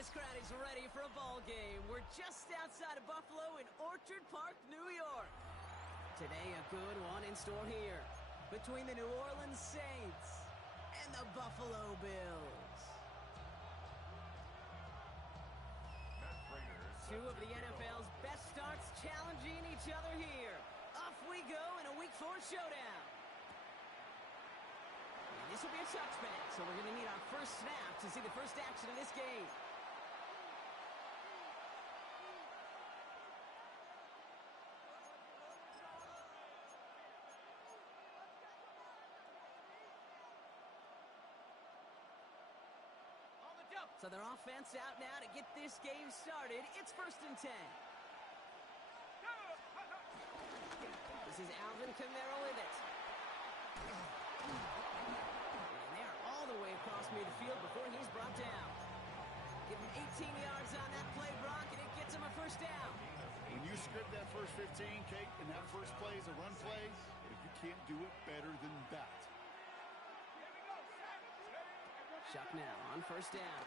This crowd is ready for a ball game. We're just outside of Buffalo in Orchard Park, New York. Today, a good one in store here between the New Orleans Saints and the Buffalo Bills. Two of the NFL's best starts challenging each other here. Off we go in a Week 4 showdown. And this will be a touchback, so we're going to need our first snap to see the first action of this game. So their offense out now to get this game started. It's 1st and 10. This is Alvin Kamara with it. And they are all the way across midfield before he's brought down. Give him 18 yards on that play, Brock, and it gets him a first down. When you script that first 15, Kate, and that first play is a run play, you can't do it better than that. Chuck now on 1st down.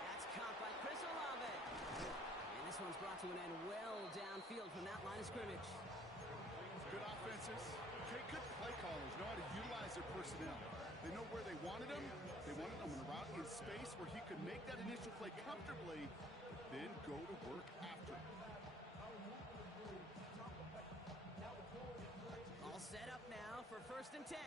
That's caught by Chris Olave. And this one's brought to an end well downfield from that line of scrimmage. Good offenses. Okay, good play callers know how to utilize their personnel. They know where they wanted him. They wanted him in a route in space where he could make that initial play comfortably, then go to work after. All set up now for 1st and 10.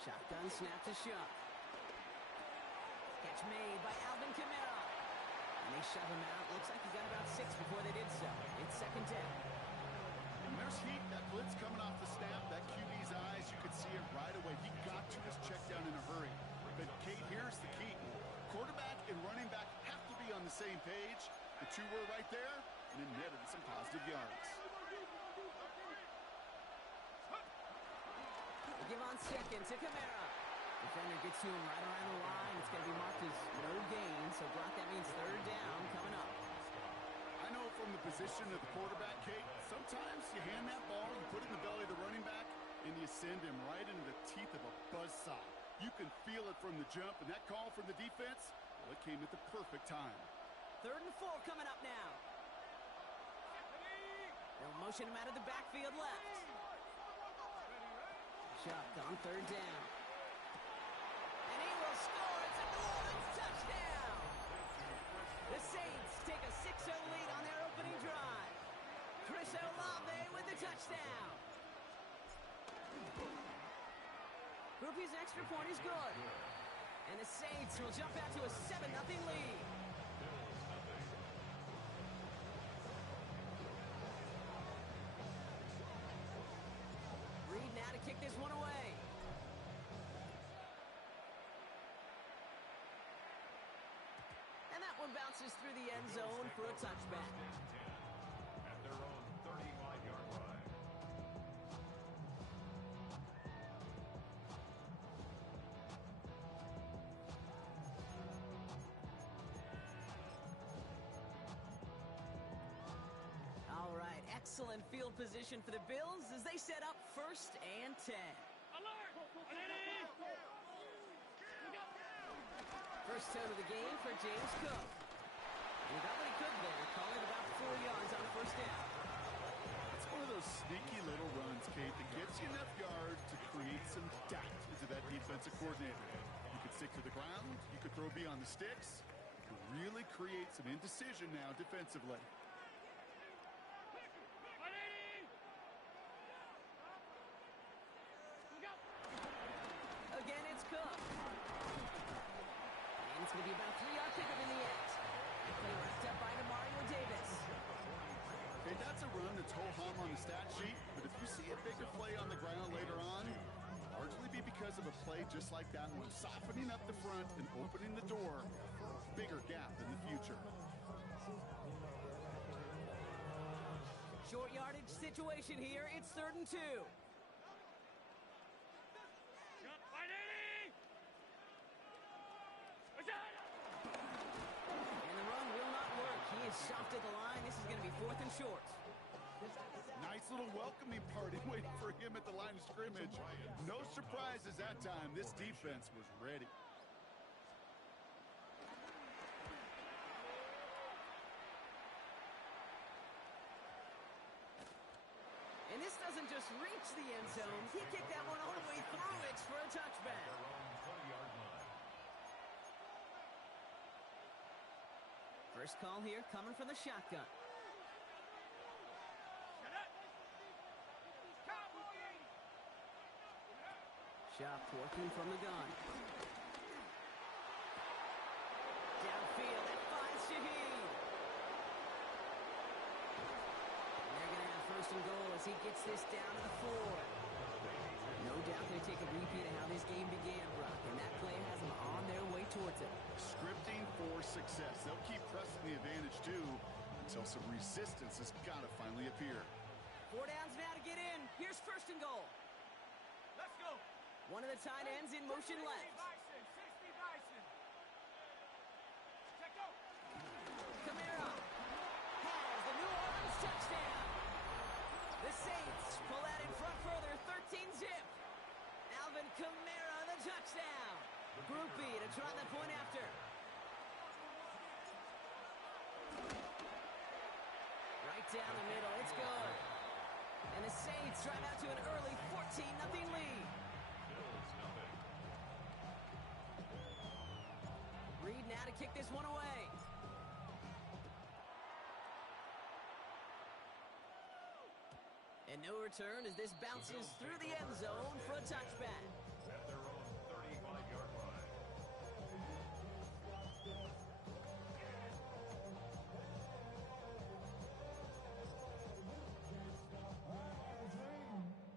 Shotgun snap to Shuck. Catch made by Alvin Kamara. And they shove him out. Looks like he got about 6 before they did so. It's 2nd down. And there's heat. That blitz coming off the snap. That QB's eyes, you could see it right away. He got to his check down in a hurry. But, Kate, here's the key. Quarterback and running back have to be on the same page. The two were right there, and it netted some positive yards. Give on 2nd to Kamara. Defender gets to him right around the line. It's going to be marked as no gain. So, Brock, that means 3rd down coming up. I know from the position of the quarterback, Kate, sometimes you hand that ball, you put it in the belly of the running back, and you send him right into the teeth of a buzzsaw. You can feel it from the jump, and that call from the defense, well, it came at the perfect time. 3rd and 4 coming up now. They'll motion him out of the backfield left. Chuck on 3rd down. And he will score. It's a New Orleans touchdown. The Saints take a 6-0 lead on their opening drive. Chris Olave with the touchdown. Groupie's extra point is good. And the Saints will jump out to a 7-0 lead. Now to kick this one away. And that one bounces through the end zone for a touchback. At their own 35-yard line. All right, excellent field position for the Bills as they set up 1st and 10. Alert! First down of the game for James Cook. And he got what he could there, calling about 4 yards on 1st down. It's one of those sneaky little runs, Kate, that gets you enough yards to create some doubt into that defensive coordinator. You could stick to the ground, you could throw beyond the sticks, you could really create some indecision now defensively. Again, it's Cook. And it's going to be about a 3-yard pickup in the end. Play wrapped up by Mario Davis. Okay, that's a run that's ho-hum on the stat sheet, but if you see a bigger play on the ground later on, it'll largely be because of a play just like that one, softening up the front and opening the door for a bigger gap in the future. Short yardage situation here. It's 3rd and 2. And the run will not work. He is soft at the line. This is going to be 4th and short. Nice little welcoming party waiting for him at the line of scrimmage. No surprises that time. This defense was ready. And this doesn't just reach the end zone. He kicked that one all the way through it for a touchback. First call here coming from the shotgun. Shop working from the gun. Downfield, it finds Shaheed. And they're going to have first and goal as he gets this down to the 4. No doubt they take a repeat of how this game began, Brock, and that play has them on their way towards it. Scripting for success. They'll keep pressing the advantage, too, until some resistance has got to finally appear. 4 downs now to get in. Here's first and goal. Let's go. One of the tight ends in motion left. 60 Bison. Check out. Kamara has the New Orleans touchdown. The Saints pull out in front further, 13-zip. Alvin Kamara, the touchdown. Groupie to try the point after. Right down the middle, it's good. And the Saints drive out to an early 14-0 lead. Reed now to kick this one away. And no return as this bounces through the end zone for a touchback. At their own 35-yard line.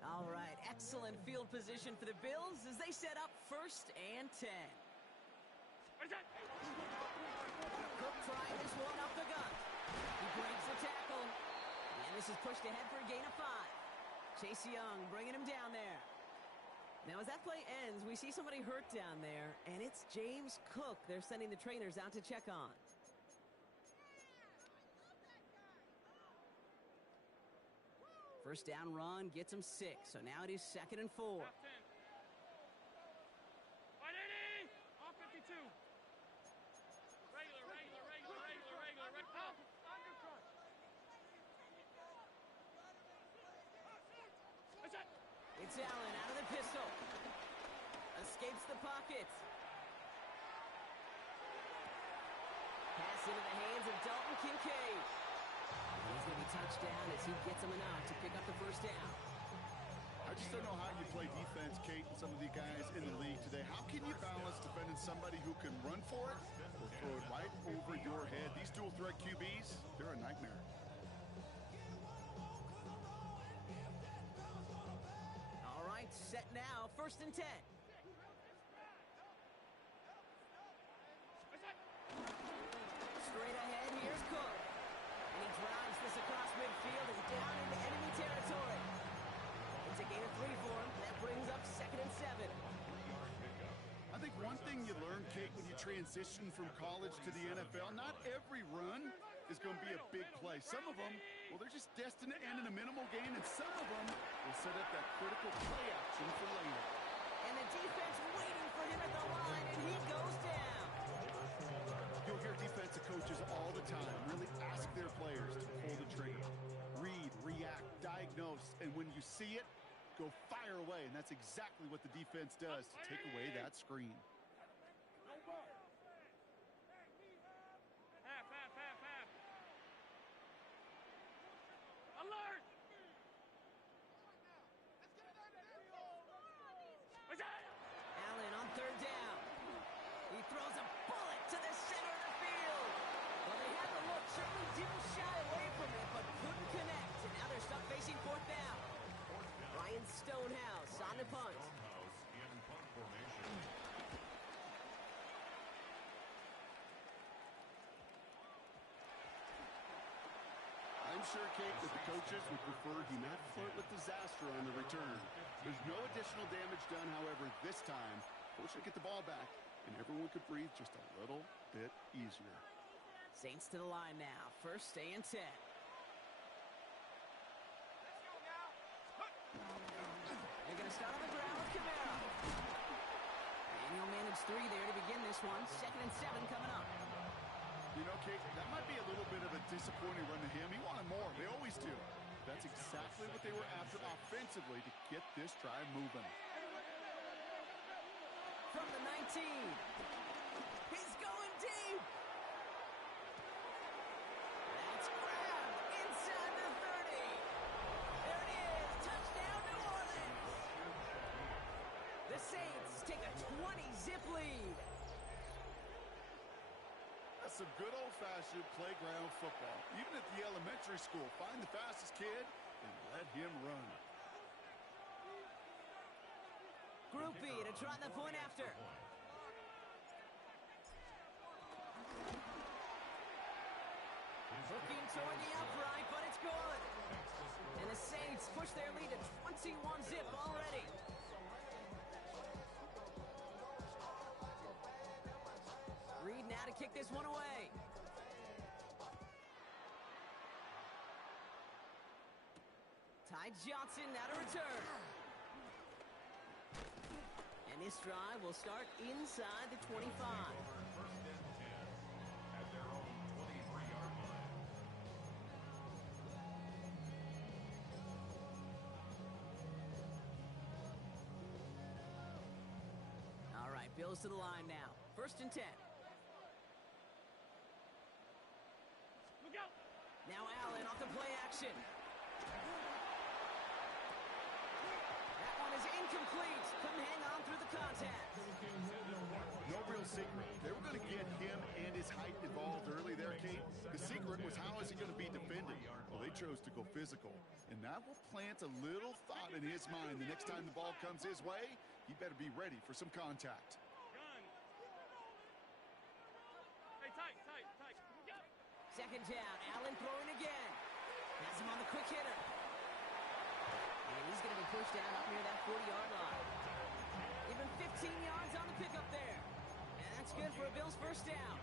All right, excellent field position for the Bills as they set up 1st and 10. Cook trying this one up the gut. He breaks the tackle. And this is pushed ahead for a gain of 5. Chase Young bringing him down there. Now as that play ends, we see somebody hurt down there, and it's James Cook they're sending the trainers out to check on. First down run gets him 6, so now it is 2nd and 4. Off 52. Regular. Undercut. It's Allen out of the pistol. Escapes the pocket. Pass into the hands of Dalton Kincaid. He's going to be touched down as he gets him enough to pick up the first down. I just don't know how you play defense, Kate, and some of the guys in the league today. How can you balance defending somebody who can run for it or throw it right over your head? These dual threat QBs, they're a nightmare. All right, set now, 1st and 10. Straight ahead, here's Cook. And he drives this across midfield and down into enemy territory. It's a gain of 3 for him. That brings up 2nd and 7. I think one thing you learn, Kate, when you transition from college to the NFL, not every run is going to be a big play. Some of them, well, they're just destined to end in a minimal gain, and some of them will set up that critical play action for later. And the defense waiting for him at the line, and he goes down. You'll hear defensive coaches all the time really ask their players to pull the trigger. Read, react, diagnose, and when you see it, go fire away. And that's exactly what the defense does to take away that screen. Half. Alert! Allen on 3rd down. He throws a bullet to the center of the field. Well, they had the look, certainly didn't shy away from it, but couldn't connect. And now they're stuck facing 4th down. Ryan Stonehouse on the punt. Stonehouse in punt formation. I'm sure, Kate, that the coaches would prefer he not flirt with disaster on the return. There's no additional damage done, however, this time. Fortunately, get the ball back, and everyone could breathe just a little bit easier. Saints to the line now. 1st and 10. yards, 3 there to begin this one. 2nd and 7 coming up. You know, Kate, that might be a little bit of a disappointing run to him. He wanted more. They always do. That's exactly what they were after offensively to get this drive moving. From the 19. He's going deep. That's grabbed inside the 30. There it is. Touchdown, New Orleans. The Saints take a 20-zip lead. That's some good old-fashioned playground football. Even at the elementary school, find the fastest kid and let him run. Group B to try the point after. Looking toward the upright, but it's good. And the Saints push their lead to 21-zip already. Reed now to kick this one away. Ty Johnson now to return. And this drive will start inside the 25. First and 10 at their own 23-yard line. All right, Bills to the line now. 1st and 10. Look out! Now Allen off the play action. That one is incomplete. Couldn't hang on through the contact. No real secret. They were going to get him and his height involved early there, Kate. The secret was how is he going to be defended? Well, they chose to go physical. And that will plant a little thought in his mind. The next time the ball comes his way, he better be ready for some contact. Gun! Hey, tight. 2nd down. Allen throwing again. Has him on the quick hitter. And he's going to be pushed down up near that 40-yard line. Even 15 yards on the pickup there. And that's good for a Bills first down.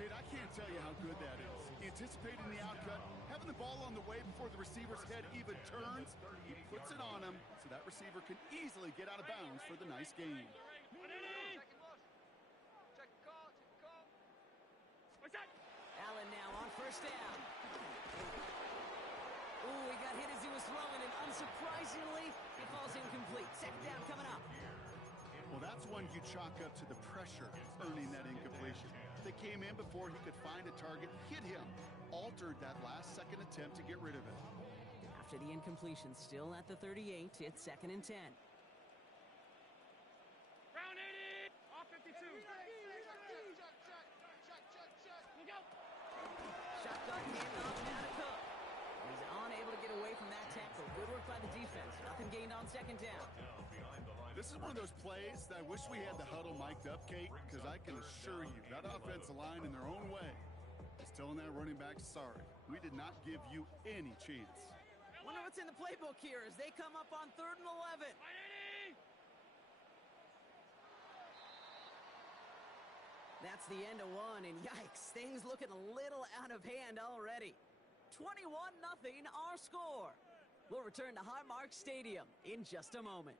Kate, I can't tell you how good that is. Anticipating the outcut, having the ball on the way before the receiver's head even turns, he puts it on him so that receiver can easily get out of bounds for the nice gain. What's that? Allen now on 1st down. Ooh, he got hit as he was throwing, and unsurprisingly, it falls incomplete. 2nd down coming up. Well, that's one you chalk up to the pressure earning that incompletion. They came in before he could find a target, hit him, altered that last-second attempt to get rid of it. After the incompletion, still at the 38, it's 2nd and 10. Round 80! Off 52. Look out! Shotgun handoff now to Cook. He's unable to get away from that tackle. Good work by the defense. Nothing gained on 2nd down. This is one of those plays that I wish we had the huddle mic'd up, Kate, because I can assure you that offensive line in their own way is telling that running back, sorry, we did not give you any chance. Wonder what's in the playbook here as they come up on 3rd and 11. 180! That's the end of one, and yikes, things looking a little out of hand already. 21-0 our score. We'll return to Highmark Stadium in just a moment.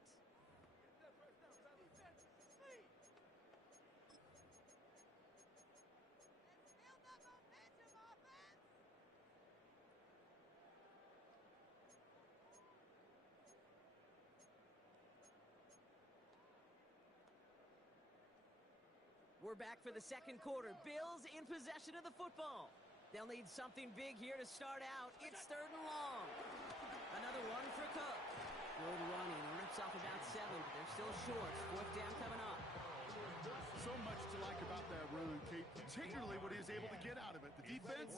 We're back for the 2nd quarter. Bills in possession of the football. They'll need something big here to start out. It's 3rd and long. Another one for Cook. Good running. Rips off about 7, but they're still short. 4th down coming up. So much to like about that run, Kate, particularly what he was able to get out of it. The defense,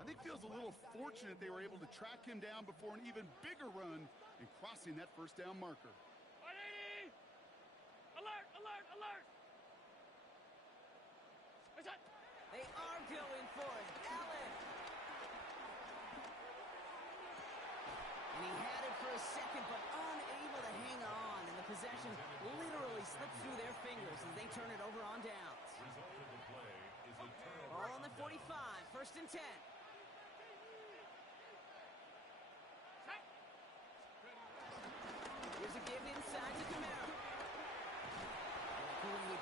I think, feels a little fortunate they were able to track him down before an even bigger run and crossing that 1st down marker. 180! Alert! What's that? They are going for it. Allen. And he had it for a second, but unable to hang on. And the possession literally slipped through their fingers as they turn it over on downs. Ball on the 45, 1st and 10. Here's a give inside to Camaro. And a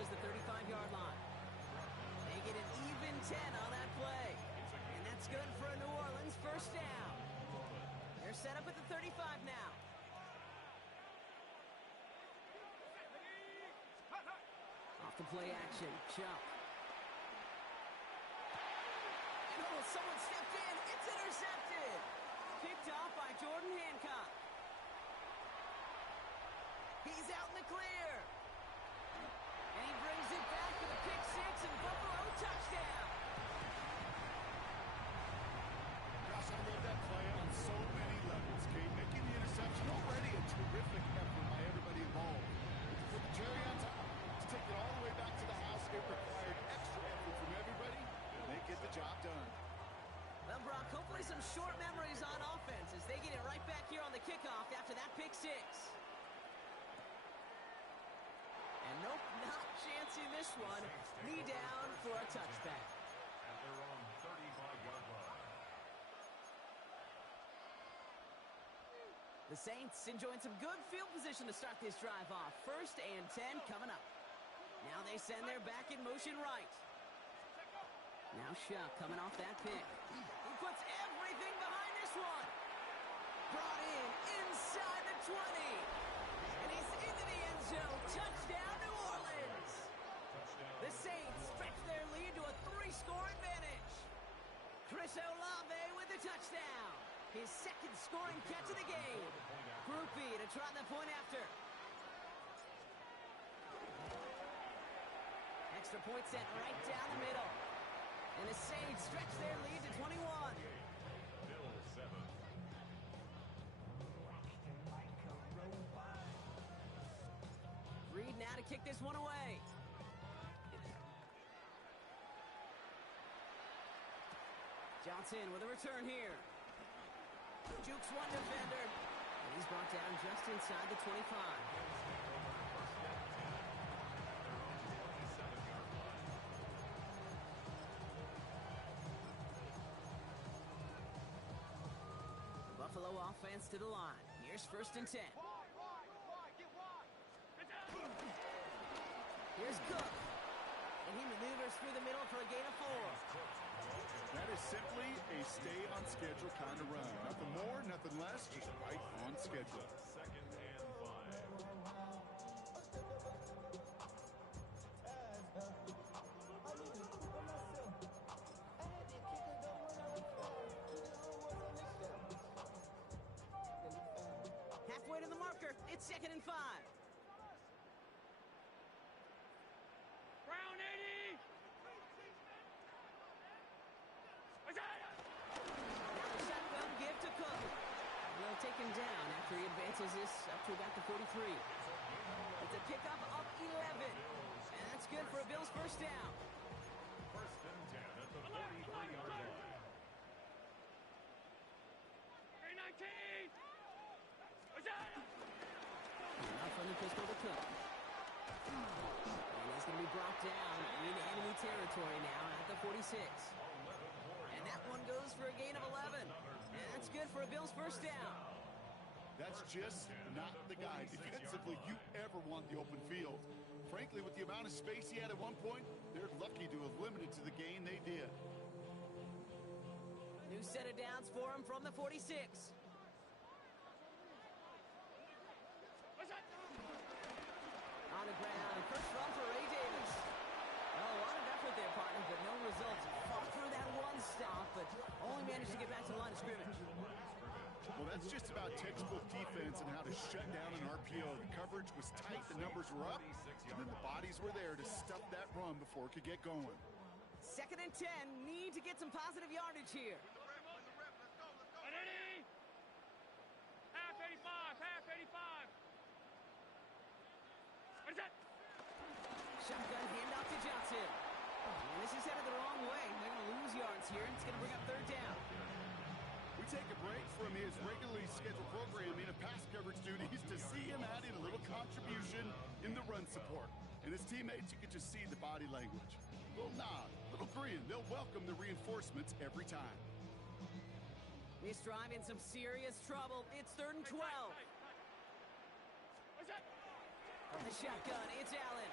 reaches the 35-yard line. They get an even 10 on that play. And that's good for a New Orleans first down. They're set up at the 35 now. Off the play action, Chuck. And oh, someone stepped in. It's intercepted. Picked off by Jordan Hancock. He's out in the clear. And he brings it back with a pick six and Buffalo touchdown. Gosh, I love that play on so many levels, Kate. Making the interception, already a terrific effort by everybody involved. To put the cherry on top, to take it all the way back to the house, it required extra effort from everybody, and they get the job done. Well, Brock, hopefully some short memories on offense as they get it right back here on the kickoff after that pick six. And nope, not chancing this one. Knee down for a touchback. At their own 35-yard line. The Saints enjoying some good field position to start this drive off. 1st and 10 coming up. Now they send their back in motion right. Now Shuck coming off that pick. He puts everything behind this one. Brought in inside the 20. And he's into the end zone. Touchdown, New Orleans. The Saints stretch their lead to a 3-score advantage. Chris Olave with the touchdown. His second scoring catch of the game. Groupie to try the point after. Extra point set right down the middle. And the Saints stretch their lead to 21. Bill 7. Reed now to kick this one away. Johnson with a return here. Jukes one defender. And he's brought down just inside the 25. Buffalo offense to the line. Here's 1st and 10. Here's Cook. And he maneuvers through the middle for a gain of 4. That is simply a stay-on-schedule kind of run. Nothing more, nothing less, just right on schedule. 2nd and 5. Halfway to the marker. It's 2nd and 5. Brown 80. Now the shotgun give to Cook. They'll take him down after he advances this up to about the 43. It's a pickup up 11. And that's good for a Bills first down. 1st and 10 at the 33-yard line. 319. Now from the pistol to Cook. And he's going to be brought down in enemy territory now at the 46. And that one goes for a gain of 11. And that's good for a Bills first down. That's just not the guy defensively you ever want the open field. Frankly, with the amount of space he had at one point, they're lucky to have limited to the gain they did. New set of downs for him from the 46. On the ground, first run for Ray Davis. Oh, a lot of effort there, partner, but no results. Fought through that one stop, but only managed to get back to the line of scrimmage. Well, that's just about textbook defense and how to shut down an RPO. The coverage was tight, the numbers were up, and then the bodies were there to stuff that run before it could get going. 2nd and 10, need to get some positive yardage here. 180. Half 85. Half 85. What is that? Shotgun handoff to Johnson. And this is headed the wrong way. They're going to lose yards here, and it's going to bring up 3rd down. We take a break from his regularly scheduled programming of pass coverage duties to see him add in a little contribution in the run support. And his teammates, you can just see the body language. Little nod, little grin. They'll welcome the reinforcements every time. This drive in some serious trouble. It's 3rd and 12. What's that? From the shotgun, it's Allen.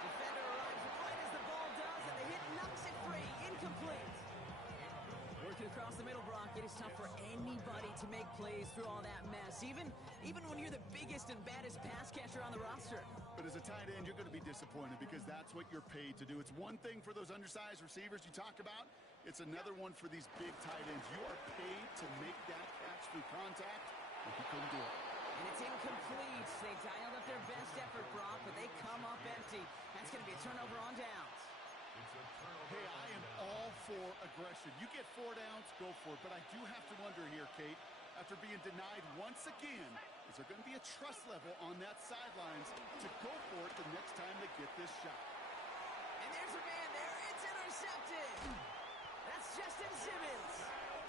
Defender arrives right as the ball does, and the hit knocks it free. Incomplete. Working across the middle, Brock, it is tough for anybody to make plays through all that mess, even when you're the biggest and baddest pass catcher on the roster. But as a tight end, you're going to be disappointed because that's what you're paid to do. It's one thing for those undersized receivers you talk about. It's another one for these big tight ends. You are paid to make that catch through contact, but you couldn't do it. And it's incomplete. They dialed up their best effort, Brock, but they come up empty. That's going to be a turnover on downs. Hey, I am all for aggression. You get 4 downs, go for it. But I do have to wonder here, Kate, after being denied once again, is there going to be a trust level on that sidelines to go for it the next time they get this shot? And there's a man there. It's intercepted. That's Justin Simmons.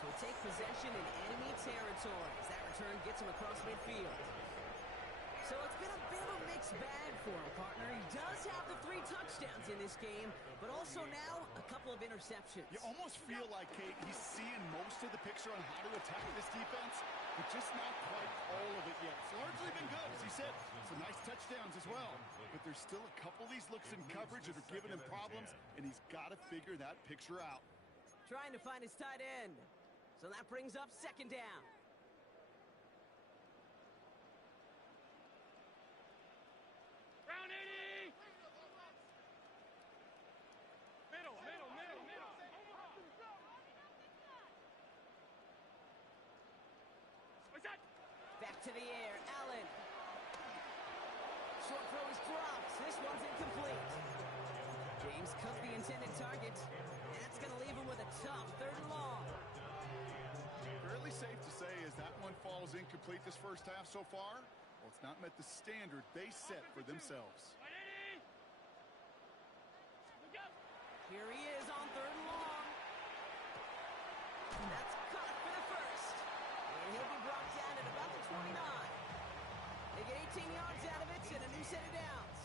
Will take possession in enemy territory as that return gets him across midfield. So it's been a bit of a mixed bag for him, partner. He does have the 3 touchdowns in this game, but also now a couple of interceptions. You almost feel like, Kate, he's seeing most of the picture on how to attack this defense, but just not quite all of it yet. It's largely been good, as he said. Some nice touchdowns as well. But there's still a couple of these looks in coverage that are giving him problems, and he's got to figure that picture out. Trying to find his tight end. So that brings up 2nd down. Round 80. Middle. What's that? Back to the air, Allen. Short throw is dropped. This one's incomplete. James cut the intended target. That's going to leave him with a tough 3rd and long. Fairly safe to say as that one falls incomplete this first half so far, well, it's not met the standard they set for themselves. 180. Look out. Here he is on 3rd and long. That's caught for the first. And he'll be brought down at about the 29. They get 18 yards out of it and a new set of downs.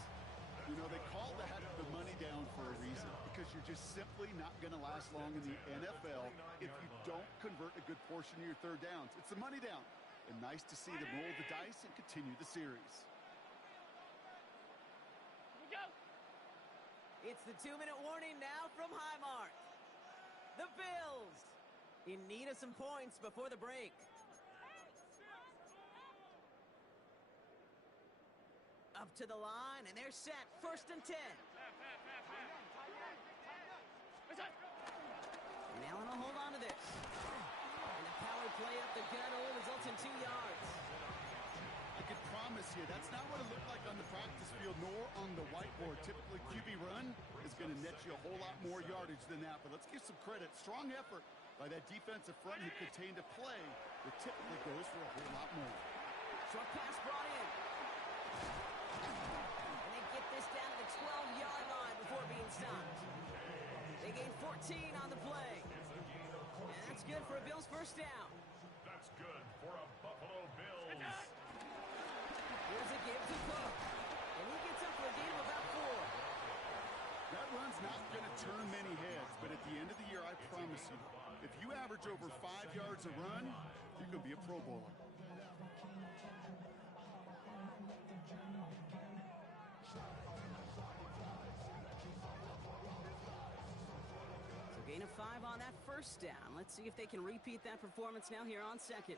You know, they call that the money down for a reason, because you're just simply not going to last long in the NFL if you don't convert a good portion of your 3rd downs. It's the money down. And nice to see them roll the dice and continue the series. Look out. It's the 2-minute warning now from Highmark. The Bills in need of some points before the break. Up to the line, and they're set. 1st and 10. What's that? And Allen will hold on to this. And a power play up the gut only results in 2 yards. I could promise you that's not what it looked like on the practice field nor on the whiteboard. Typically, QB run is going to net you a whole lot more yardage than that. But let's give some credit. Strong effort by that defensive front who contained a play that typically goes for a whole lot more. Short pass brought in. And they get this down to the 12-yard line before being stopped. They gain 14 on the play. And that's good for a Bills 1st down. That's good for a Buffalo Bills. Here's a give to Cook. And he gets up for a gain of about 4. That run's not going to turn many heads, but at the end of the year, I promise you, if you average over 5 yards a run, you're going to be a Pro Bowler. So gain of 5 on that 1st down. Let's see if they can repeat that performance now here on 2nd.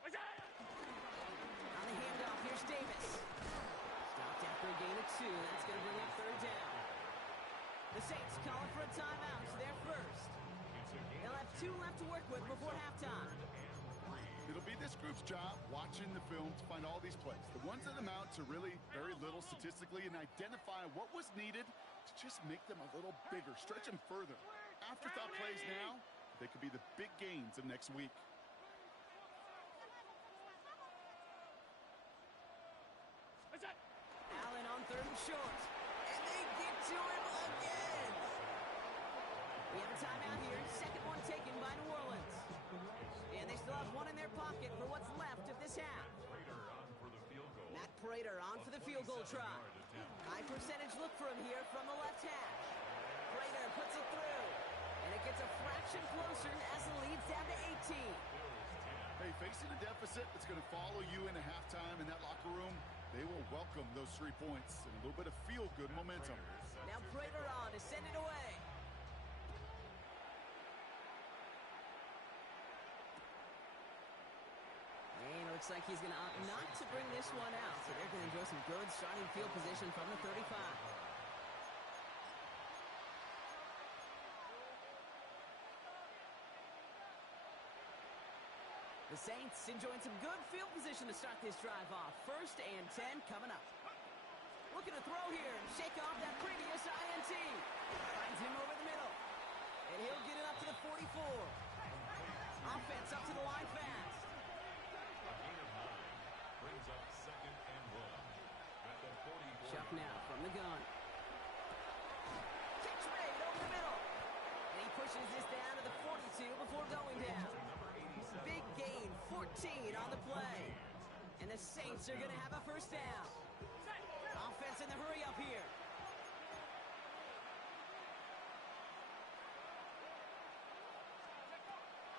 What's that? On the handoff, here's Davis. Stopped after a gain of 2. That's going to bring up 3rd down. The Saints calling for a timeout. It's their first. They'll have 2 left to work with before halftime. It'll be this group's job watching the film to find all these plays. The ones that amount to really very little statistically and identify what was needed to just make them a little bigger, stretch them further. Afterthought plays now, they could be the big gains of next week. What's that? Allen on 3rd and short. And they get to him again. We have a timeout here. 2nd one taken by New Orleans. And they still have 1 in their pocket for what's left of this half. Matt Prater on for the field goal try. High percentage look for him here from the left hash. Prater puts it through. And it gets a fraction closer as the lead's down to 18. Hey, facing a deficit that's going to follow you into halftime in that locker room, they will welcome those 3 points and a little bit of feel-good momentum. Now Prater on to send it away. And it looks like he's going to opt not to bring this one out. So they're going to enjoy some good starting field position from the 35. The Saints enjoying some good field position to start this drive off. 1st and 10 coming up. Looking to throw here. Shake off that previous INT. Finds him over the middle. And he'll get it up to the 44. Offense up to the line fast. A gain of 9 brings up 2nd and 1 at the 44. Chuck now from the gun. Catch made over the middle. And he pushes this down to the 42 before going down. Big gain, 14 on the play. And the Saints are going to have a 1st down. Offense in the hurry up here.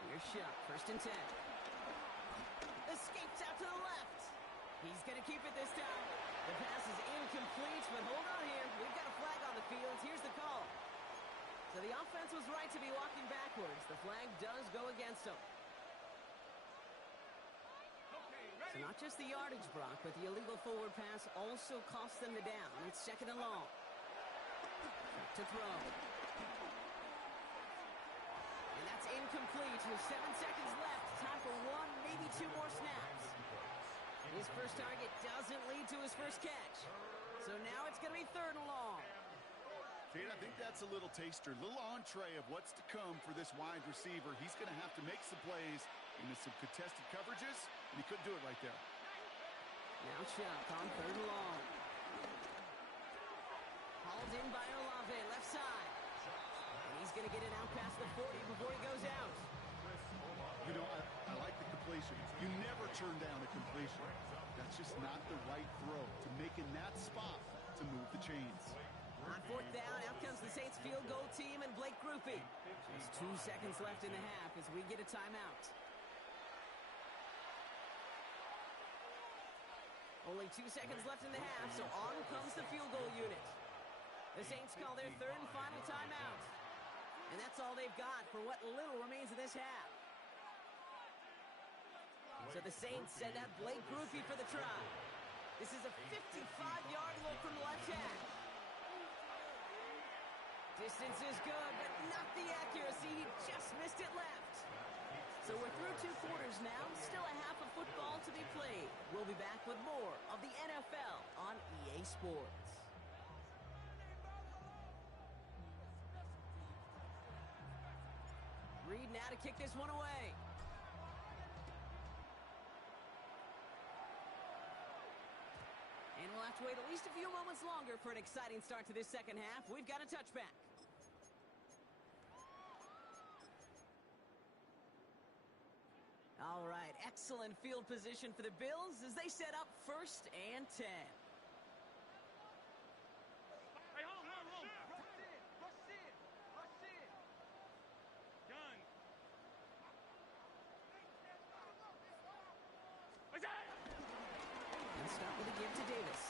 Here's Shuck, 1st and 10. Escapes out to the left. He's going to keep it this time. The pass is incomplete, but hold on here. We've got a flag on the field. Here's the call. So the offense was right to be walking backwards. The flag does go against them. So not just the yardage, Brock, but the illegal forward pass also cost them the down. It's 2nd and long. Back to throw. And that's incomplete with 7 seconds left. Time for 1, maybe 2 more snaps. His first target doesn't lead to his first catch. So now it's going to be 3rd and long. Kate, I think that's a little taster, a little entree of what's to come for this wide receiver. He's going to have to make some plays into some contested coverages, and he couldn't do it right there. Now Chuck on 3rd and long. Hauled in by Olave, left side. And he's going to get it out past the 40 before he goes out. You know, I like the completion. You never turn down a completion. That's just not the right throw to make in that spot to move the chains. On 4th down, out comes the Saints field goal team and Blake Groupie. Just 2 seconds left in the half as we get a timeout. Only 2 seconds left in the half, so on comes the field goal unit. The Saints call their 3rd and final timeout. And that's all they've got for what little remains of this half. So the Saints send out Blake Groupie for the try. This is a 55-yard look from the left hash. Distance is good, but not the accuracy. He just missed it left. So we're through 2 quarters now. Still a half of football to be played. We'll be back with more of the NFL on EA Sports. Reed now to kick this one away. And we'll have to wait at least a few moments longer for an exciting start to this 2nd half. We've got a touchback. All right, excellent field position for the Bills as they set up 1st and 10. Hey, home. Rush in. Done. And stop with a give to Davis.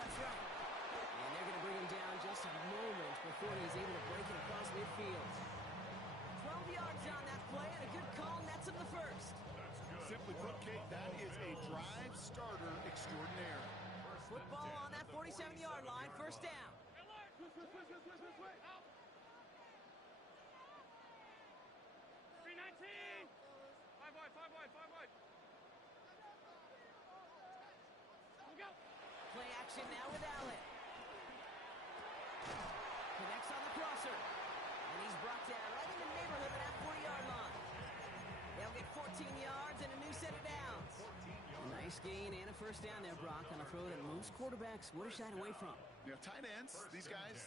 Cuts right. And they're going to bring him down just a moment before he's able to break it across midfield. 12 yards on that play and a good call nets him the 1st. Simply put, Kate, that is a drive starter extraordinaire. Football on that 47-yard line, 1st down. Out. 319. 5 wide. We'll go. Play action now with Allen. Connects on the crosser. And he's brought down right in the neighborhood of that 40-yard line. They'll get 14 yards and a new set of downs. A nice gain and a 1st down there, Brock, on a throw that most quarterbacks would have shied away from. You know, tight ends, these guys,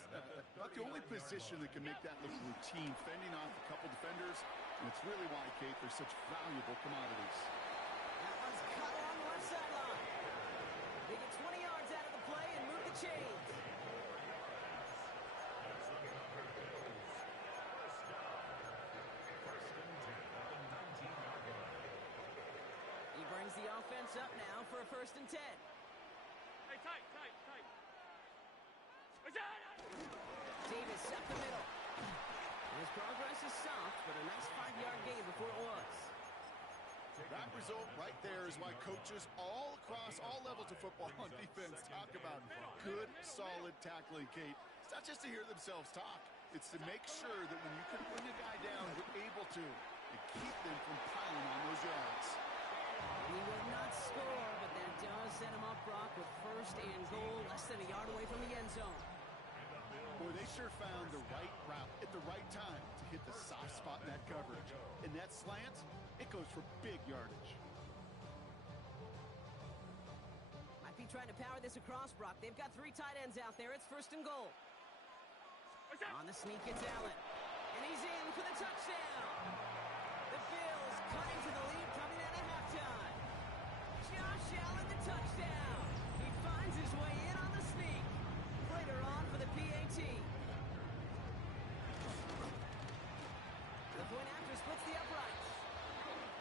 not the only position that can make that look routine, fending off a couple defenders. And it's really why, Kate, they're such valuable commodities. That one's cut along the left sideline. They get 20 yards out of the play and move the chains. first and 10. Hey, tight, tight, tight. Davis up the middle. His progress is soft, but a nice 5-yard gain before it was. That result right there is why coaches all across all levels of football on defense talk about good, solid tackling, Kate. It's not just to hear themselves talk. It's to make sure that when you can bring a guy down, you're able to, and keep them from piling on those yards. He would not score, but that does set him up, Brock, with first and goal, less than a yard away from the end zone. Boy, they sure found the right route at the right time to hit the soft spot in that coverage. And that slant, it goes for big yardage. Might be trying to power this across, Brock. They've got 3 tight ends out there. It's first and goal. On the sneak, it's Allen. And he's in for the touchdown. The Bills cutting to the lead coming out of halftime. Josh Allen, the touchdown. He finds his way in on the sneak. Later on for the PAT. The point after splits the uprights.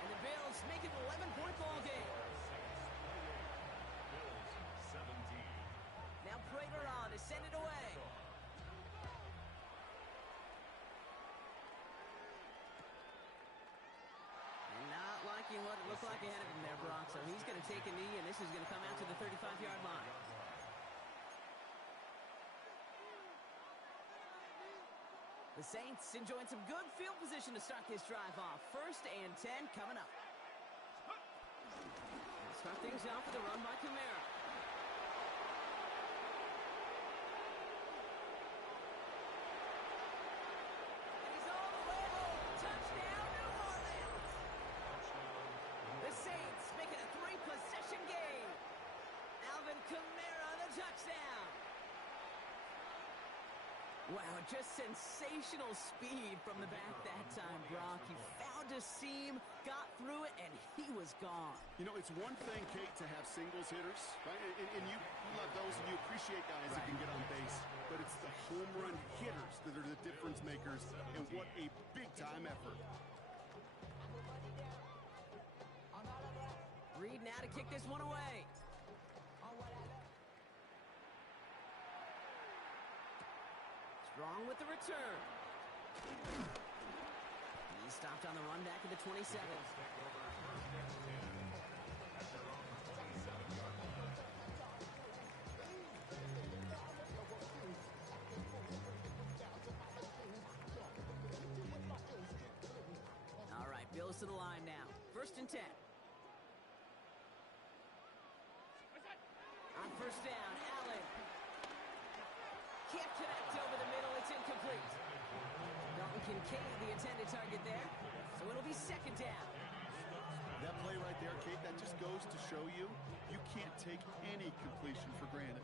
And the Bills make it an 11-point ball game. Bills 17. Now Prater on to send it away. And not liking what it looked like ahead of him there, Brock. So he's going to take a knee, and this is going to come out to the 35-yard line. The Saints enjoying some good field position to start this drive off. First and 10 coming up. Start things off with a run by Kamara. And he's all the way home. Touchdown, New Orleans. The Saints make it a 3-possession game. Alvin Kamara, the touchdown. Wow, just sensational speed from the back that time, Brock. He found a seam, got through it, and he was gone. You know, it's one thing, Kate, to have singles hitters, right? And you love those and you appreciate guys that can get on base. But it's the home run hitters that are the difference makers, and what a big-time effort. Reed now to kick this one away. Strong with the return. He stopped on the run back at the 27. All right, Bills to the line now. First and 10. On first down, Allen. Can't connect over the middle. It's incomplete. Dalton Kincaid, the intended target there. So it'll be second down. That play right there, Kate, that just goes to show you, you can't take any completion for granted.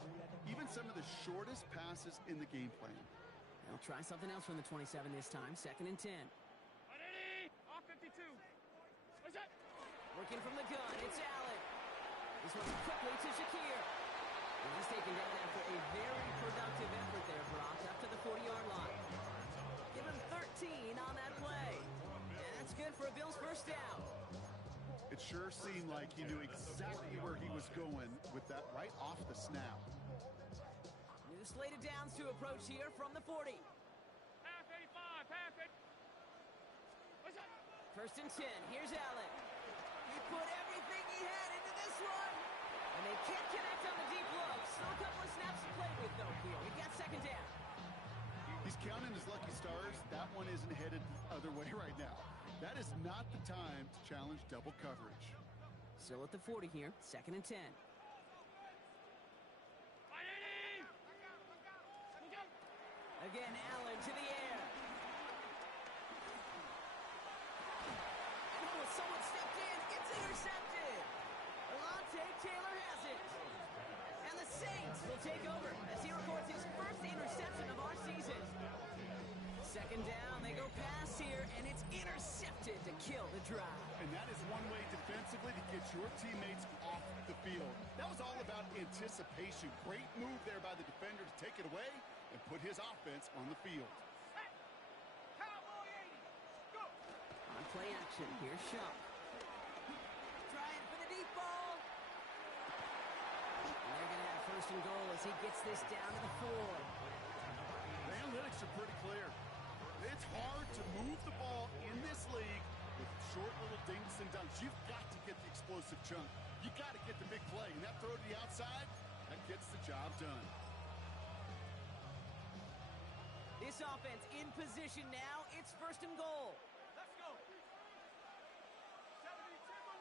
Even some of the shortest passes in the game plan. They'll try something else from the 27 this time. Second and 10. Off 52. What's that? Working from the gun, it's Allen. This one's quickly to Shakir. And he's taken down after a very productive effort there, Brock, up to the 40-yard line. Give him 13 on that play. And that's good for a Bills first down. It sure seemed like he knew exactly where he was going with that right off the snap. New slated downs to approach here from the 40. Half 85, half 8. What's that? First and 10, here's Allen. He put everything he had into this one. And they can't connect on the deep look. Still a couple of snaps to play with, though, here. We've got second down. He's counting his lucky stars. That one isn't headed the other way right now. That is not the time to challenge double coverage. Still at the 40 here, second and 10. Again, Allen to the air. Oh, someone stepped in. It's intercepted. Alontae Taylor has it. And the Saints will take over as he records his first interception of our season. Second down, they go pass here, and it's intercepted to kill the drive. And that is one way defensively to get your teammates off the field. That was all about anticipation. Great move there by the defender to take it away and put his offense on the field. On play action, here's Shuck. Trying for the deep ball. first and goal as he gets this down to the 4. The analytics are pretty clear. It's hard to move the ball in this league with short little dinks and dunks. You've got to get the explosive chunk. You got to get the big play. And that throw to the outside, that gets the job done. This offense in position now. It's first and goal. Let's go. 70 Kamara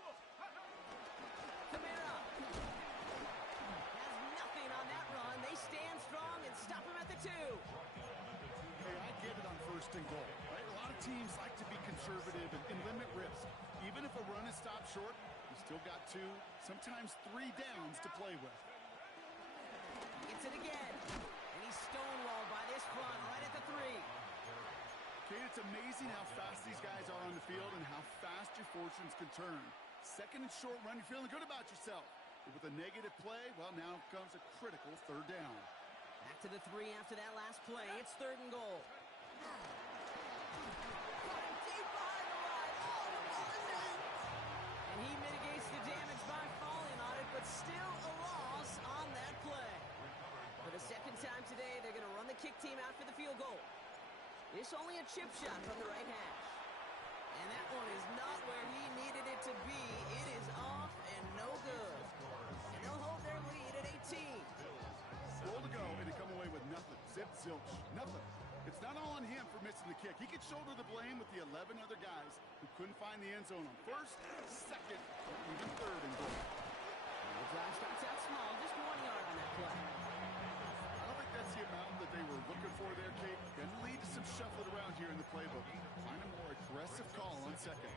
has nothing on that run. They stand strong and stop him at the 2. Hey, I get it on first and goal. Right? A lot of teams like to be conservative and limit risk. Even if a run is stopped short, you still got 2, sometimes 3 downs to play with. Gets it again. And he's stonewalled by this front right at the 3. Kate, it's amazing how fast these guys are on the field and how fast your fortunes can turn. Second and short run, you're feeling good about yourself. But with a negative play, well, now comes a critical third down. Back to the 3 after that last play. It's third and goal. Deep behind the line. Oh, the ball is in. And he mitigates the damage by falling on it, but still a loss on that play. For the second time today, they're going to run the kick team out for the field goal. This only a chip shot from the right hash. And that one is not where he needed it to be. It is off and no good. And they'll hold their lead at 18. Goal to go, and they come away with nothing. Zip, zilch, nothing. It's not all on him for missing the kick. He could shoulder the blame with the 11 other guys who couldn't find the end zone on first, second, or even third and goal. The drive starts out small, just 1 yard on that play. I don't think that's the amount that they were looking for there, Kate. Going to lead to some shuffling around here in the playbook. Find a more aggressive call on second.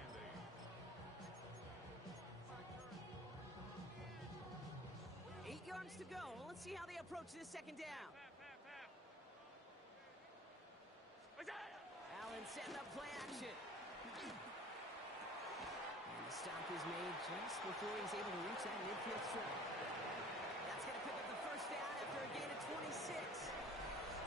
8 yards to go. Let's see how they approach this second down. Allen setting up play action. And the stop is made just before he's able to reach that midfield strike. That's going to pick up the first down after a gain of 26.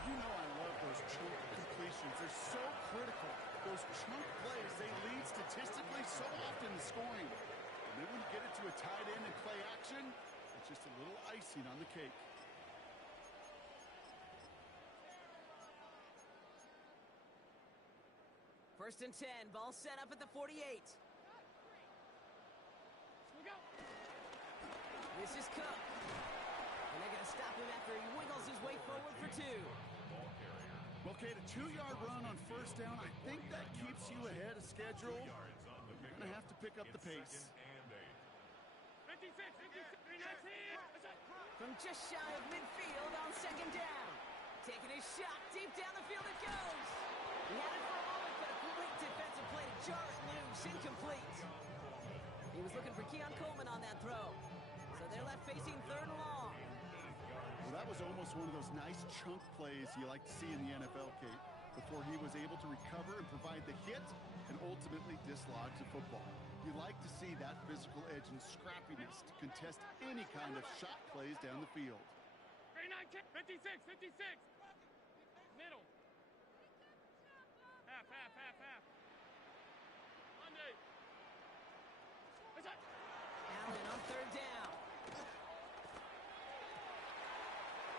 You know I love those chunk completions. They're so critical. Those chunk plays, they lead statistically so often to scoring. And then when you get it to a tight end and play action, it's just a little icing on the cake. First and 10, ball set up at the 48. This is Cook. And they're going to stop him after he wiggles his way forward for 2. Well, Kate, a 2-yard run on first down, I think that keeps you ahead of schedule. You're going to have to pick up the pace. 56, 19. From just shy of midfield on second down. Taking his shot, deep down the field it goes. He had it for a moment, but a great defensive play to jar it loose, incomplete. He was looking for Keon Coleman on that throw. So they're left facing third and long. Well, that was almost one of those nice chunk plays you like to see in the NFL, Kate, before he was able to recover and provide the hit and ultimately dislodge the football. You like to see that physical edge and scrappiness to contest any kind of shot plays down the field. 56, 56. Middle. Half. Monday. Allen on third down.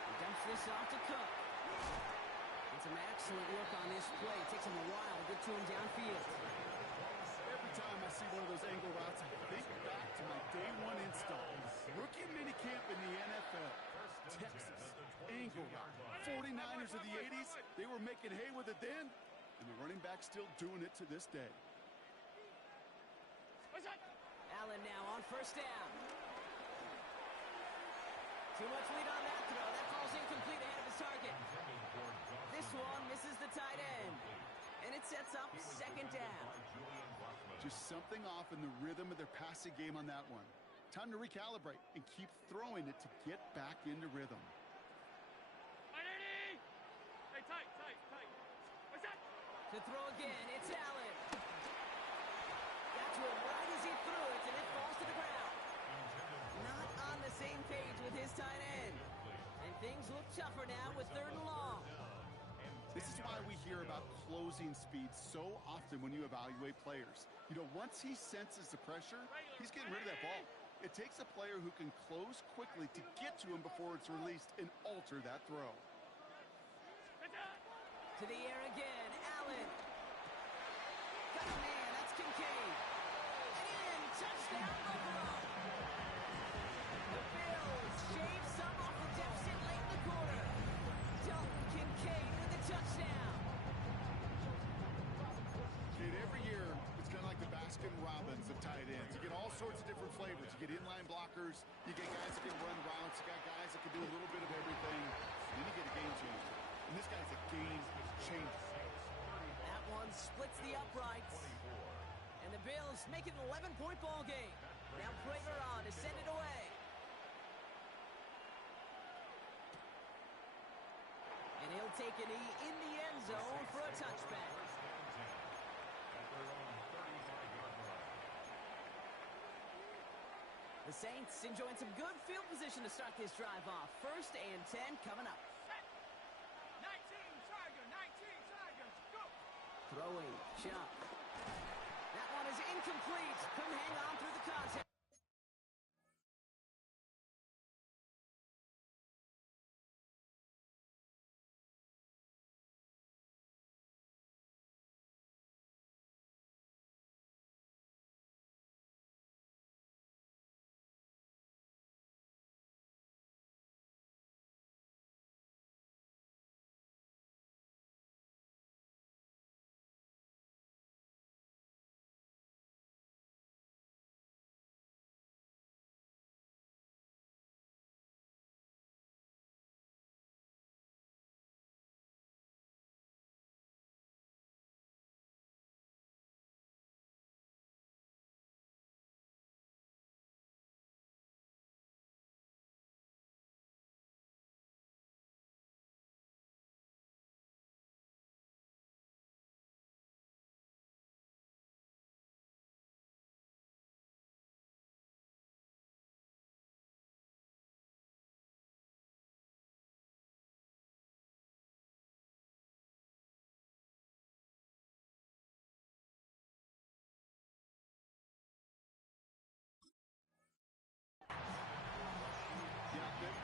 He dumps this off to Cook. And some excellent work on this play. It takes him a while to get to him downfield. Every time I see one of those angle routes, I think back to my day one install. Rookie minicamp in the NFL. Texas, angle route. 49ers of the 80s, they were making hay with it then, and the running back's still doing it to this day. Allen now on first down. Too much lead on that throw. That ball's incomplete ahead of his target. This one misses the tight end. And it sets up second down. Just something off in the rhythm of their passing game on that one. Time to recalibrate and keep throwing it to get back into rhythm. Hey, tight. To throw again, it's Allen. Got to him right as he threw it, and it falls to the ground. Not on the same page with his tight end. And things look tougher now with third and long. This is why we hear about closing speed so often when you evaluate players. You know, once he senses the pressure, he's getting rid of that ball. It takes a player who can close quickly to get to him before it's released and alter that throw. To the air again, Allen. Got a man, that's Kincaid. And in, touchdown Buffalo. The Bills shave some off the deficit late in the quarter. Dalton Kincaid with the touchdown. Kid, every year, it's kind of like the Baskin-Robbins of tight ends. You get all sorts of different flavors. You get inline blockers. You get guys that can run routes. You got guys that can do a little bit of everything. And then you get a game changer. And this guy's a game changer. That one splits the uprights. And the Bills make it an 11-point ball game. Now Prater on to send it away. And he'll take a knee in the end zone for a touchback. The Saints enjoying some good field position to start this drive off. 1st and 10 coming up. 19 Tigers, go! Throwing, Chuck. That one is incomplete. Couldn't hang on through the contact.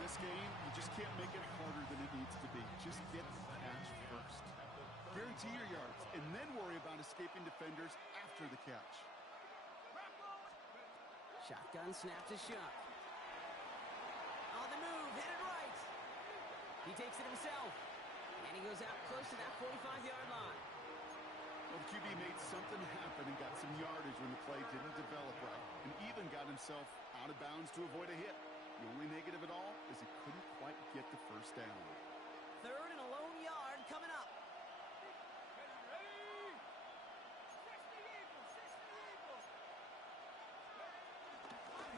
This game, you just can't make it harder than it needs to be. Just get the catch first. Guarantee your yards, and then worry about escaping defenders after the catch. Shotgun snap to Shuck. On the move, headed right. He takes it himself. And he goes out close to that 45-yard line. Well, the QB made something happen and got some yardage when the play didn't develop right, and even got himself out of bounds to avoid a hit. The only negative at all is he couldn't quite get the first down. 3rd and a lone yard coming up.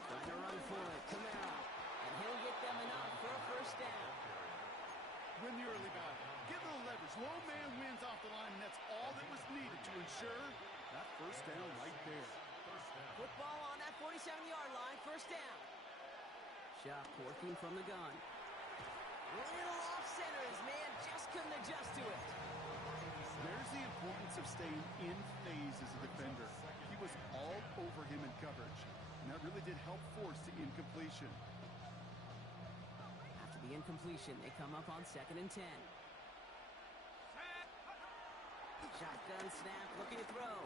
Trying to run for it, Kamara. And he'll get them enough for a first down. Win the early battle. Get a little leverage. Lone man wins off the line, and that's all that was needed to ensure that first down right there. Football on that 47-yard line, first down. Shuck working from the gun. Little off center. His man just couldn't adjust to it. There's the importance of staying in phase as a defender. He was all over him in coverage, and that really did help force the incompletion. After the incompletion, they come up on 2nd and 10. Shotgun snap, looking to throw.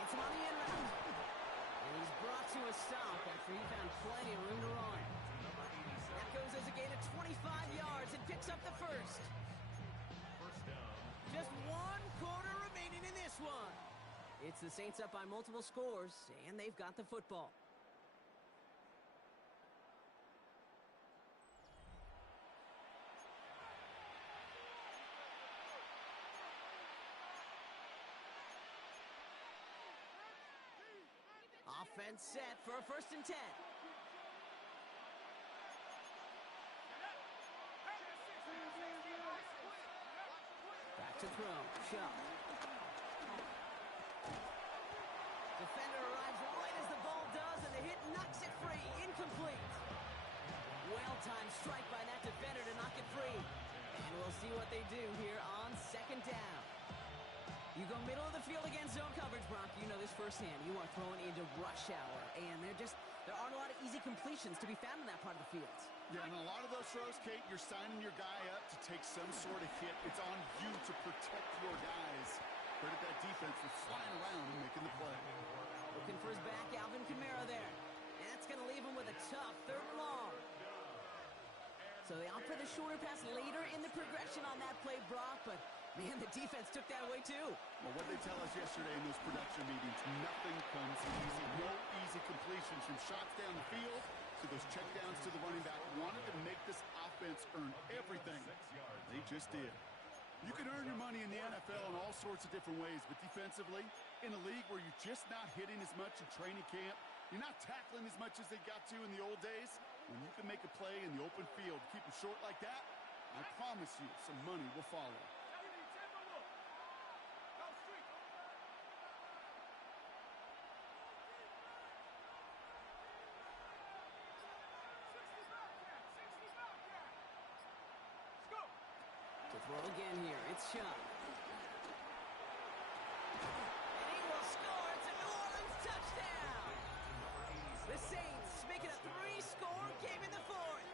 Hits him on the end round. And he's brought to a stop after he found plenty of room to run. That goes as a gain of 25 yards and picks up the first. Just 1 quarter remaining in this one. It's the Saints up by multiple scores, and they've got the football. Offense set for a 1st and 10. Back to throw. Shuck. Defender arrives right as the ball does, and the hit knocks it free. Incomplete. Well-timed strike by that defender to knock it free. And we'll see what they do here on 2nd down. You go middle of the field against zone coverage, Brock. You know this firsthand. You are throwing into rush hour, and there aren't a lot of easy completions to be found in that part of the field. Yeah, and a lot of those throws, Kate, you're signing your guy up to take some sort of hit. It's on you to protect your guys. Credit that defense for flying around and making the play. Looking for his back, Alvin Kamara there. And that's going to leave him with a tough 3rd and long. So they opt for the shorter pass later in the progression on that play, Brock, but man, the defense took that away too. Well, what they tell us yesterday in those production meetings, nothing comes easy. No easy completions from shots down the field to those checkdowns to the running back. Wanted to make this offense earn everything. They just did. You can earn your money in the NFL in all sorts of different ways, but defensively, in a league where you're just not hitting as much in training camp, you're not tackling as much as they got to in the old days, when you can make a play in the open field, keep it short like that, I promise you some money will follow. To throw again here, it's Chubb. And he will score. It's a New Orleans touchdown. The Saints make it a 3-score game in the 4th.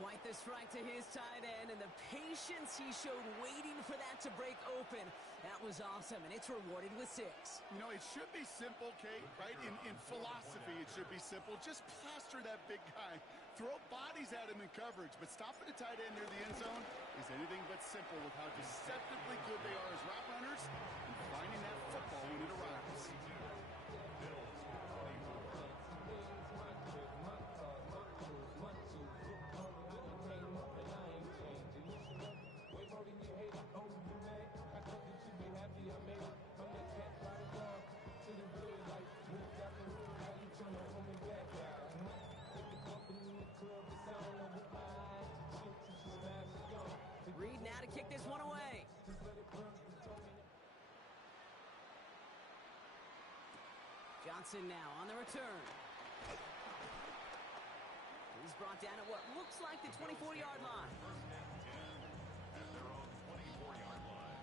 Quite the strike to his tight end, and the patience he showed waiting for that to break open. That was awesome, and it's rewarded with 6. You know, it should be simple, Kate, right? In philosophy, it should be simple. Just plaster that big guy. Throw bodies at him in coverage, but stopping a tight end near the end zone is anything but simple with how deceptively good they are as route runners and finding that football when it arrives. Reed now to kick this one away. Johnson now on the return. He's brought down at what looks like the 24-yard line. At their own 24-yard line.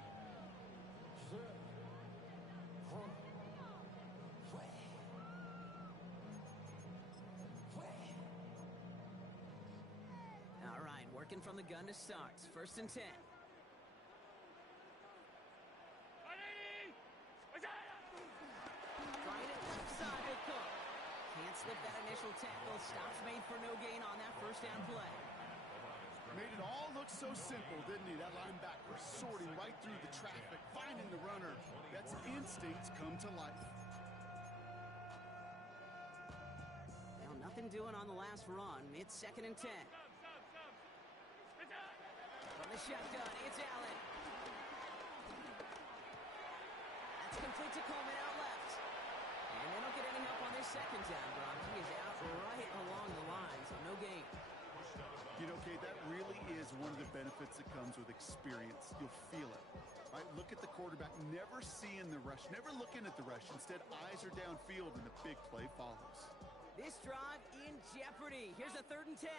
All right, working from the gun to start. 1st and 10. Trying it left side with Cook. Can't slip that initial tackle. Stops made for no gain on that 1st down play. Made it all look so simple, didn't he? That linebacker sorting right through the traffic, finding the runner. That's instincts come to life. Well, nothing doing on the last run. It's 2nd and 10. From the shotgun, it's Allen. That's complete to Coleman out left. And they don't get any help on this 2nd down, Brock. He is out right along the line, so no gain. You know, Kate, that really is one of the benefits that comes with experience. You'll feel it. Right? Look at the quarterback, never seeing the rush, never looking at the rush. Instead, eyes are downfield, and the big play follows. This drive in jeopardy. Here's a 3rd and 10.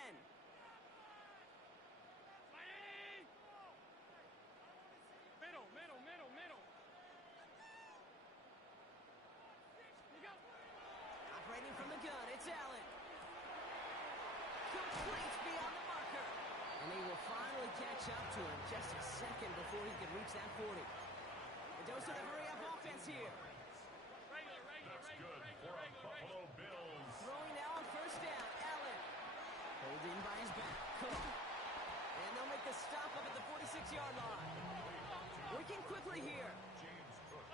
Operating from the gun, it's Allen. Complete beyond the marker. And they will finally catch up to him just a second before he could reach that 40. The dose of the hurry-up offense here. That's good for a Buffalo Bills. Throwing now on 1st down, Allen. Pulled in by his back, Cook. And they'll make the stop up at the 46-yard line. Working quickly here. James Cook.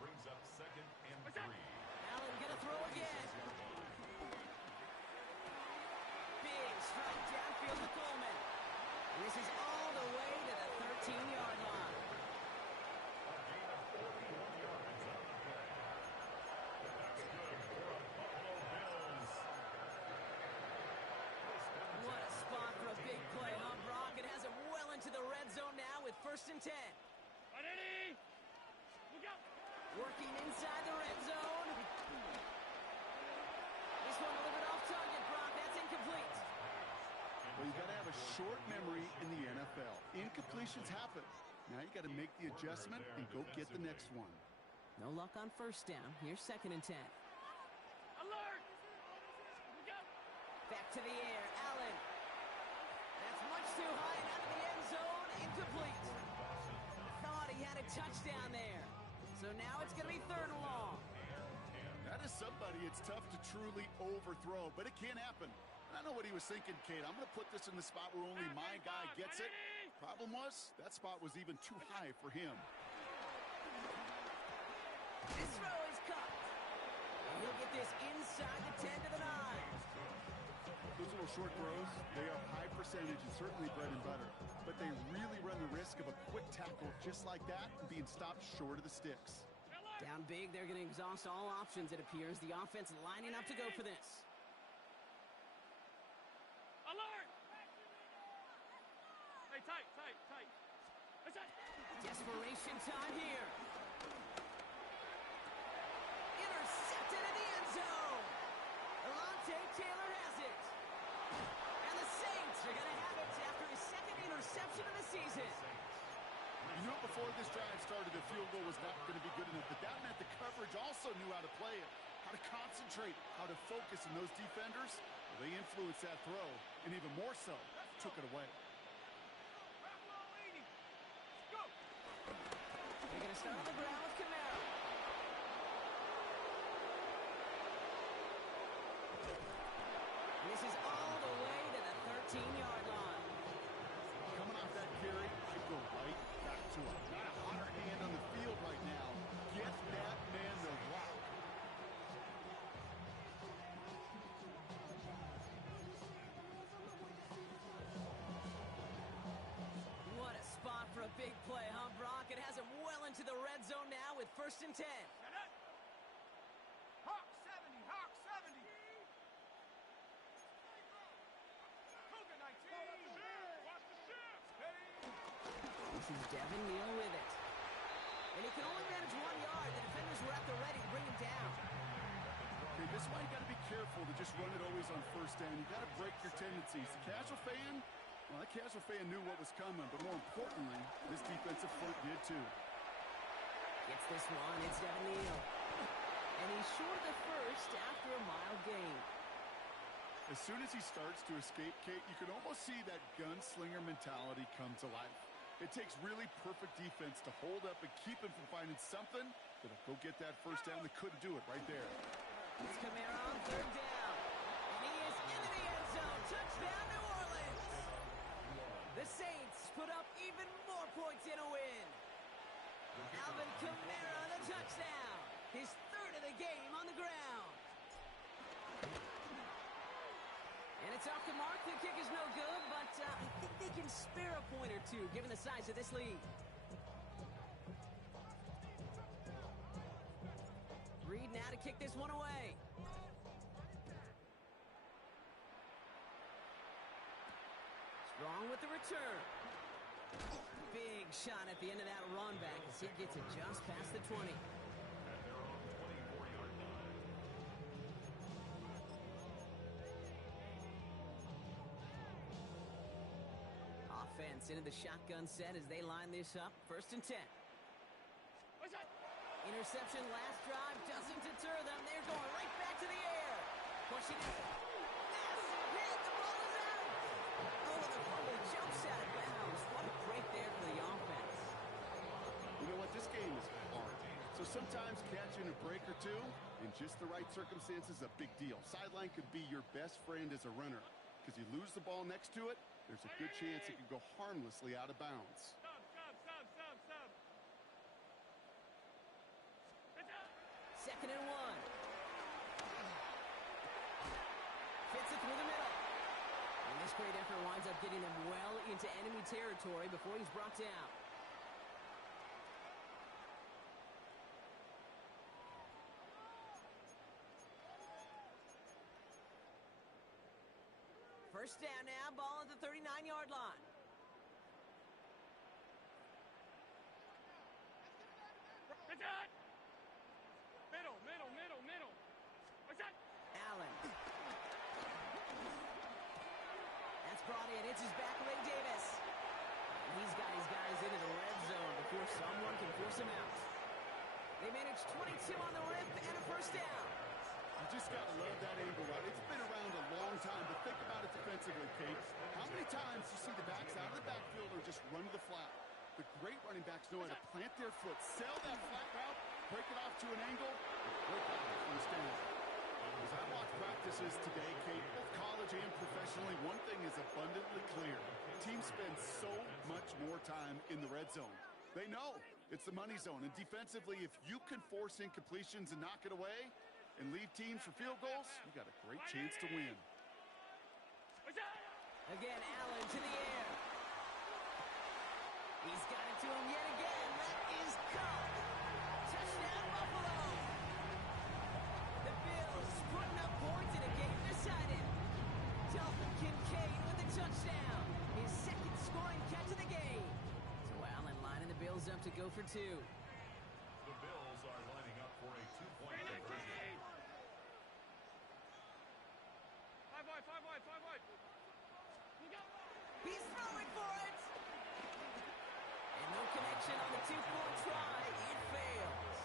Brings up 2nd and 3. Allen gonna throw again. Big strike downfield to Coleman. And this is all the way to the 13-yard line. A gain of 41 yards on the play. That's good for a Buffalo Bills. What a spot for a big play, huh, Brock? It has him well into the red zone now with 1st and 10. Working inside the red zone. This one delivered off target, Brock. That's incomplete. Well, you got to have a a short memory in the NFL. Incompletions happen. Now you got to make the adjustment and go get the next one. No luck on first down. Here's 2nd and 10. Alert! Back to the air. Allen. That's much too high and out of the end zone. Incomplete. Thought he had a touchdown there. So now it's going to be 3rd and long. That is somebody it's tough to truly overthrow, but it can happen. And I know what he was thinking, Kate. I'm going to put this in the spot where only my guy gets it. Problem was, that spot was even too high for him. This throw is caught. And he'll get this inside the 10 to the 9. Those little short throws, they are high percentage and certainly bread and butter. But they really run the risk of a quick tackle just like that and being stopped short of the sticks. Down big, they're going to exhaust all options, it appears. The offense lining up to go for this. Alert! Hey, tight. That's it. Desperation time here. Intercepted in the end zone. Alontae Taylor has it. And the Saints are going to have it after his 2nd interception of the season. You knew it before this drive started, the field goal was not going to be good enough, but that meant the coverage also knew how to play it, how to concentrate, how to focus, and those defenders, well, they influenced that throw, and even more so, took it away. Go! They're going to start on the ground with Camaro. This is all the way to the 13-yard line. Coming off that carry, should go right back to him. Not a hotter hand on the field right now. Get that man the rock. What a spot for a big play, huh, Brock? It has him well into the red zone now with 1st and 10. Hawk 70, Hawk 70. Cougar 19. Watch the shift. This is Devin Neal with it. And he can only manage 1 yard. The defenders were at the ready to bring him down. Okay, this is why you got to be careful to just run it always on 1st down. You got to break your tendencies. The casual fan, well, that casual fan knew what was coming, but more importantly, this defensive front did too. Gets this one. It's Devin Neal. And he's short of the first after a mile gain. As soon as he starts to escape, Kate, you can almost see that gunslinger mentality come to life. It takes really perfect defense to hold up and keep him from finding something that'll go get that 1st down. They couldn't do it right there. It's Camaro on 3rd down. And he is into the end zone. Touchdown, New Orleans. The Saints put up even more points in a win. Alvin Kamara, the touchdown. His 3rd of the game on the ground. And it's off the mark. The kick is no good, but I think they can spare a point or two given the size of this lead. Reed now to kick this one away. Strong with the return. Big shot at the end of that run back as he gets it just past the 20. Offense into the shotgun set as they line this up. 1st and 10. What's that? Interception last drive doesn't deter them. They're going right back to the air. Pushing it. Massive hit. The ball is out. Oh, and the fumble jumps out of bounds. What a break there for the offense. You know what? This game is hard. So sometimes catching a break or two in just the right circumstances is a big deal. Sideline could be your best friend as a runner because you lose the ball next to it, there's a good chance it could go harmlessly out of bounds. Stop. It's out. 2nd and 1. Fits it through the middle. And this great effort winds up getting them well into enemy territory before he's brought down. First down now, ball at the 39-yard line. It's out. Middle. What's that? Allen. That's brought in And it's his back leg Davis. He's got his guys into the red zone before someone can force him out. They managed 22 on the rip and a first down. You just got to love that angle route. It's been around a long time, but think about it defensively, Kate. How many times you see the backs out of the backfield or just run to the flat? The great running backs know how to plant their foot, sell that flat route, break it off to an angle, and break out from the stand. As I watch practices today, Kate, both college and professionally, one thing is abundantly clear. Teams spend so much more time in the red zone. They know it's the money zone, and defensively, if you can force incompletions and knock it away and leave teams for field goals, you got a great chance to win. Again, Allen to the air. He's got it to him yet again. That is caught. Touchdown, Buffalo. The Bills putting up points in a game decided. Dalton Kincaid with the touchdown. His second scoring catch of the game. So Allen lining the Bills up to go for two. The Bills are lining up for a two-point conversion. Five wide. He's throwing for it. And no connection on the two-point try. It fails.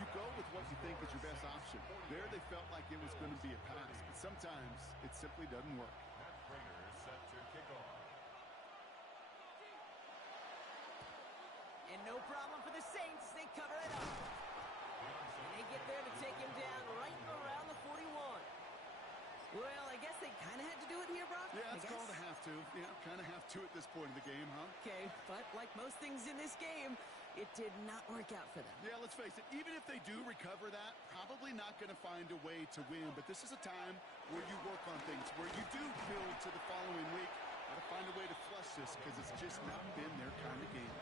You go with what you think is your best option. There they felt like it was going to be a pass, but sometimes it simply doesn't work. Matt Prater set to kick off. And no problem for the Saints. They cover it up. And they get there to take him down right around the 41. Well, I guess they kind of had to do it here, Brock. Yeah, it's called a have to. Yeah, kind of have to at this point in the game, huh? Okay, but like most things in this game, it did not work out for them. Yeah, let's face it, even if they do recover that, probably not going to find a way to win. But this is a time where you work on things, where you do build to the following week. Got to find a way to flush this because it's just not been their kind of game.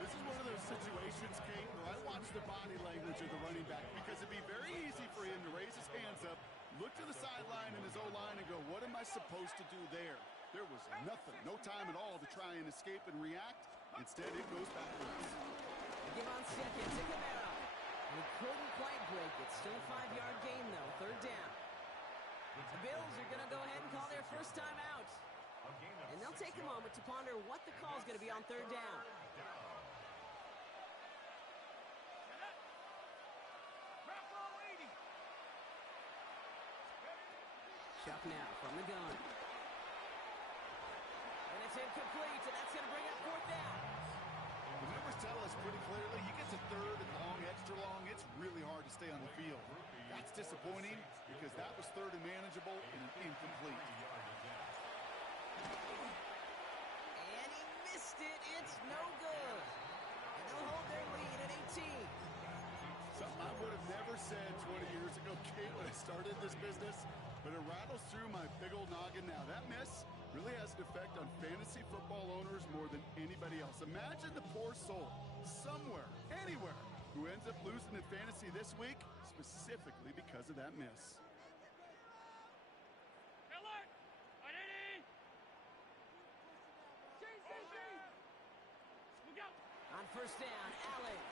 This is one of those situations, Kate, where I watch the body language of the running back because it'd be very easy for him to raise his hands up, look to the sideline in his O-line and go, what am I supposed to do there? There was nothing, no time at all to try and escape and react. Instead, it goes backwards. Give on second to Camara. And he couldn't quite break it. Still a 5-yard gain, though. Third down. The Bills are going to go ahead and call their first time out. And they'll take a moment to ponder what the call is going to be on third down. Chuck now from the gun. And it's incomplete, and that's going to bring up fourth down. The numbers tell us pretty clearly, you get to third and long, extra long, it's really hard to stay on the field. That's disappointing because that was third and manageable and an incomplete. And he missed it. It's no good. And they'll hold their lead at 18. Something I would have never said 20 years ago, Kate, when I started this business, but it rattles through my big old noggin now. That miss really has an effect on fantasy football owners more than anybody else. Imagine the poor soul somewhere, anywhere, who ends up losing in fantasy this week, specifically because of that miss. Alert! Identity! Look out! On first down, Allen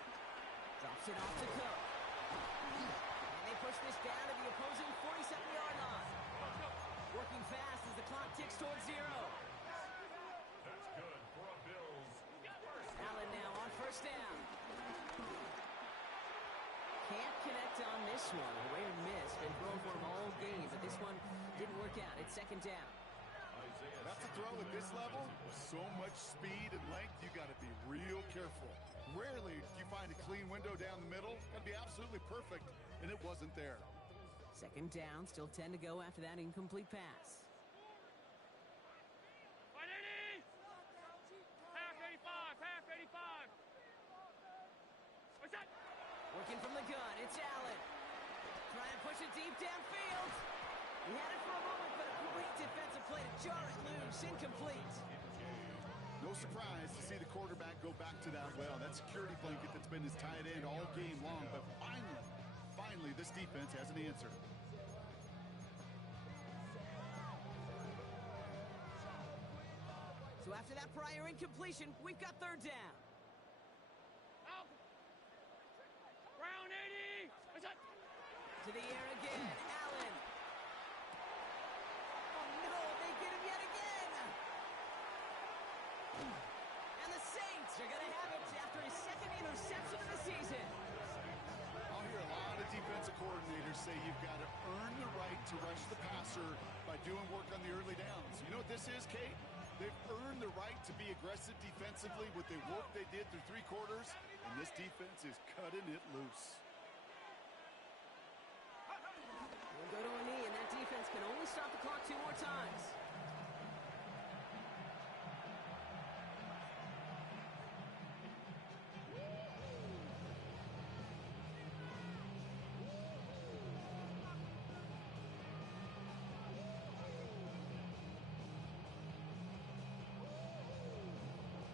drops it off to Cook. And they push this down to the opposing 47-yard line. Working fast as the clock ticks towards zero. That's good for a Bills. Allen now on first down. Can't connect on this one. A rare miss. Been thrown for him all game, but this one didn't work out. It's second down. That's a throw at this level. So much speed and length, you got to be real careful. Rarely do you find a clean window down the middle. Got to be absolutely perfect, and it wasn't there. Second down, still 10 to go after that incomplete pass. Identity! Half 85! What's that? Working from the gun, it's Allen. Trying to push it deep downfield. He had it for a moment, but a great defensive play to jar it loose. Incomplete. No surprise to see the quarterback go back to that well. That security blanket that's been his tight end all game long. But finally, this defense has an answer. So after that prior incompletion, we've got third down. Out! Round 80! What's that? To the air again, Allen. Oh no, they get him yet again. They're going to have it after his second interception of the season. I'll hear a lot of defensive coordinators say you've got to earn the right to rush the passer by doing work on the early downs. You know what this is, Kate? They've earned the right to be aggressive defensively with the work they did through 3 quarters, and this defense is cutting it loose. We'll go to a knee, and that defense can only stop the clock 2 more times.